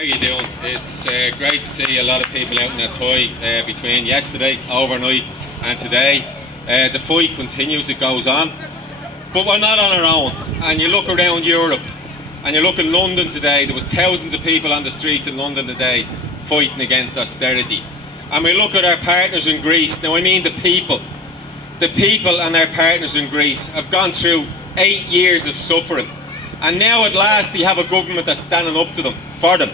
How you doing? It's great to see a lot of people out in Athy between yesterday, overnight and today. The fight continues, it goes on. But we're not on our own. And you look around Europe and you look in London today, there was thousands of people on the streets in London today fighting against austerity. And we look at our partners in Greece. Now I mean the people. The people and our partners in Greece have gone through 8 years of suffering. And now at last they have a government that's standing up to them, for them.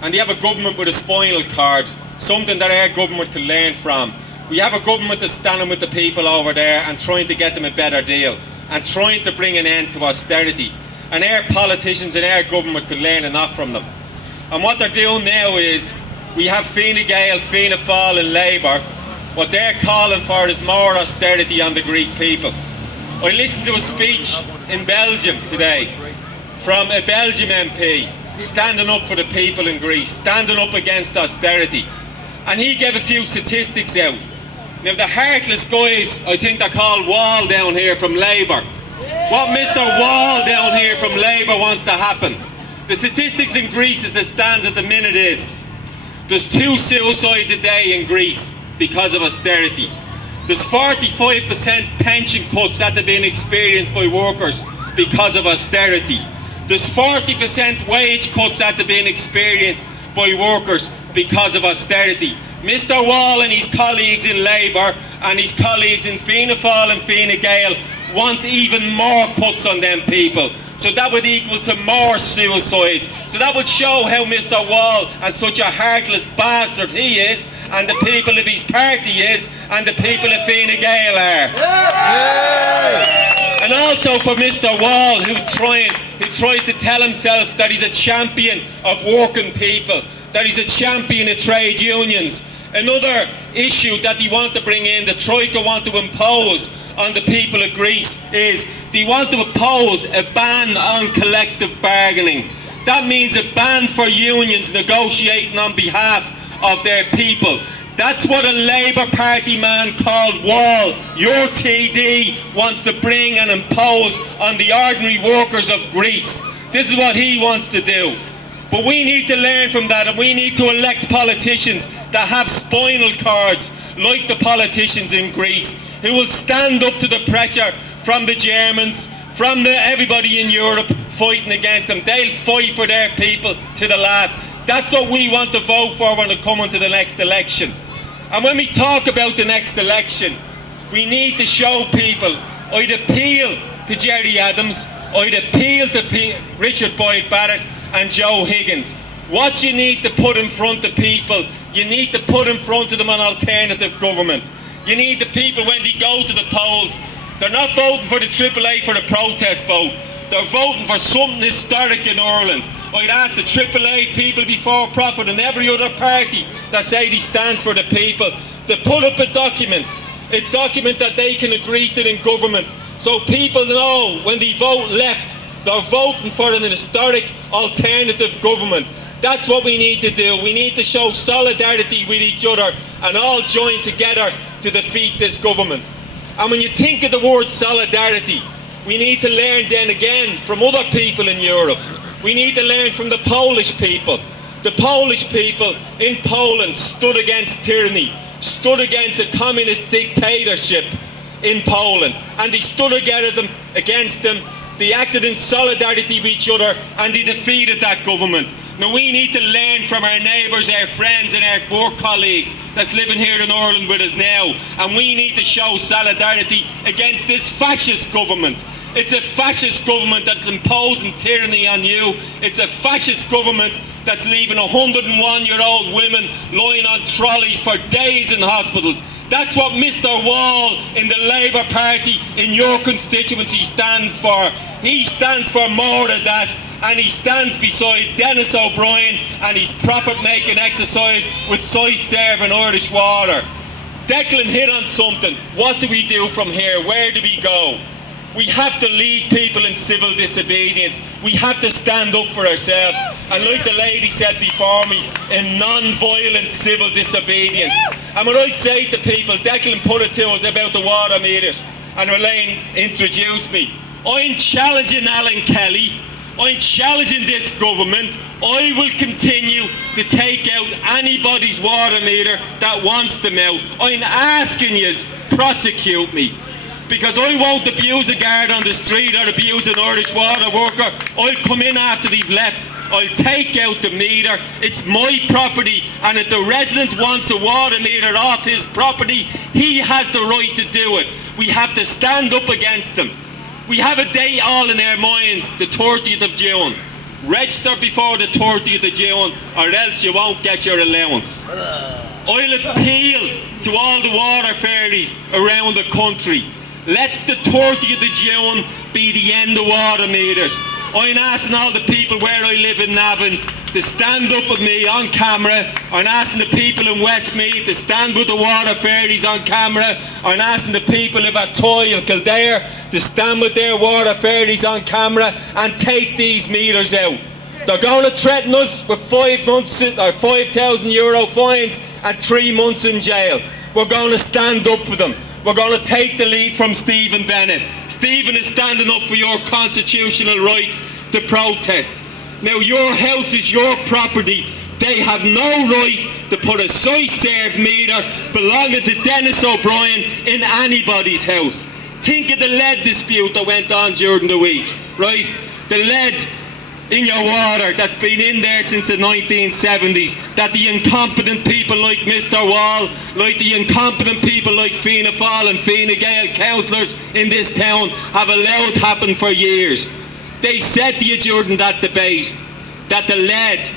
And they have a government with a spinal cord, something that our government can learn from. We have a government that's standing with the people over there and trying to get them a better deal and trying to bring an end to austerity. And our politicians and our government could learn enough from them. And what they're doing now is, we have Fine Gael, Fianna Fáil and Labour. What they're calling for is more austerity on the Greek people. I listened to a speech in Belgium today from a Belgian MP standing up for the people in Greece, standing up against austerity. And he gave a few statistics out. Now the heartless guys, I think they're called Wall down here from Labour. What Mr. Wall down here from Labour wants to happen. The statistics in Greece as it stands at the minute is, there's 2 suicides a day in Greece because of austerity. There's 45% pension cuts that have been experienced by workers because of austerity. There's 40% wage cuts that have been experienced by workers because of austerity. Mr. Wall and his colleagues in Labour and his colleagues in Fianna Fáil and Fine Gael want even more cuts on them people. So that would equal to more suicides. So that would show how Mr. Wall and such a heartless bastard he is, and the people of his party is, and the people of Fine Gael are. And also for Mr. Wall, who tries to tell himself that he's a champion of working people, that he's a champion of trade unions. Another issue that they want to bring in, the Troika want to impose on the people of Greece, is they want to impose a ban on collective bargaining. That means a ban for unions negotiating on behalf of their people. That's what a Labour Party man called Wall, your TD, wants to bring and impose on the ordinary workers of Greece. This is what he wants to do. But we need to learn from that, and we need to elect politicians that have spinal cords like the politicians in Greece, who will stand up to the pressure from the Germans, from everybody in Europe fighting against them. They'll fight for their people to the last. That's what we want to vote for when it comes to the next election. And when we talk about the next election, we need to show people, I'd appeal to Jerry Adams, I'd appeal to Richard Boyd Barrett and Joe Higgins. What you need to put in front of people, you need to put in front of them an alternative government. You need the people, when they go to the polls, they're not voting for the AAA for the protest vote. They're voting for something historic in Ireland. I'd ask the AAA people before profit and every other party that say they stands for the people to put up a document that they can agree to in government, so people know when they vote left, they're voting for an historic alternative government. That's what we need to do. We need to show solidarity with each other and all join together to defeat this government. And when you think of the word solidarity, we need to learn then again from other people in Europe. We need to learn from the Polish people. The Polish people in Poland stood against tyranny, stood against a communist dictatorship in Poland, and they stood against them. They acted in solidarity with each other and they defeated that government. Now we need to learn from our neighbours, our friends and our work colleagues that's living here in Ireland with us now, and we need to show solidarity against this fascist government. It's a fascist government that's imposing tyranny on you. It's a fascist government that's leaving 101-year-old women lying on trolleys for days in hospitals. That's what Mr. Wall in the Labour Party in your constituency stands for. He stands for more of that, and he stands beside Dennis O'Brien and his profit-making exercise with site-serving Irish water. Declan hit on something. What do we do from here? Where do we go? We have to lead people in civil disobedience. We have to stand up for ourselves. And like the lady said before me, in non-violent civil disobedience. And what I say to people, Declan put it to us about the water meters, and Elaine introduced me. I'm challenging Alan Kelly, I'm challenging this government. I will continue to take out anybody's water meter that wants them out. I'm asking yous, prosecute me. Because I won't abuse a guard on the street or abuse an Irish water worker. I'll come in after they've left. I'll take out the meter. It's my property, and if the resident wants a water meter off his property, he has the right to do it. We have to stand up against them. We have a date all in our minds, the 30th of June. Register before the 30th of June, or else you won't get your allowance. I'll appeal to all the water fairies around the country. Let the 30th of June be the end of water meters. I'm asking all the people where I live in Navan to stand up with me on camera. I'm asking the people in Westmeath to stand with the water fairies on camera. I'm asking the people of Athy Co Kildare to stand with their water fairies on camera and take these meters out. They're going to threaten us with 5 months or €5,000 fines and 3 months in jail. We're going to stand up for them. We're going to take the lead from Stephen Bennett. Stephen is standing up for your constitutional rights to protest. Now, your house is your property. They have no right to put a site-served meter belonging to Dennis O'Brien in anybody's house. Think of the lead dispute that went on during the week, right? The lead in your water that's been in there since the 1970s, that the incompetent people like Mr. Wall, like the incompetent people like Fianna Fáil and Fine Gael councillors in this town have allowed happen for years. They said to you during that debate that the lead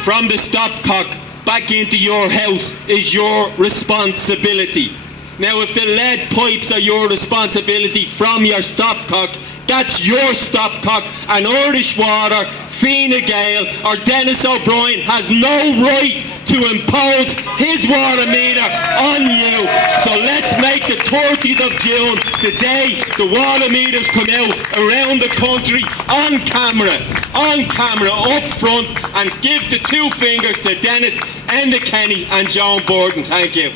from the stopcock back into your house is your responsibility. Now, if the lead pipes are your responsibility from your stopcock, that's your stopcock, and Irish Water, Fine Gael or Dennis O'Brien has no right to impose his water meter on you. So let's make the 30th of June the day the water meters come out around the country on camera, up front, and give the 2 fingers to Dennis and the Kenny and John Borden. Thank you.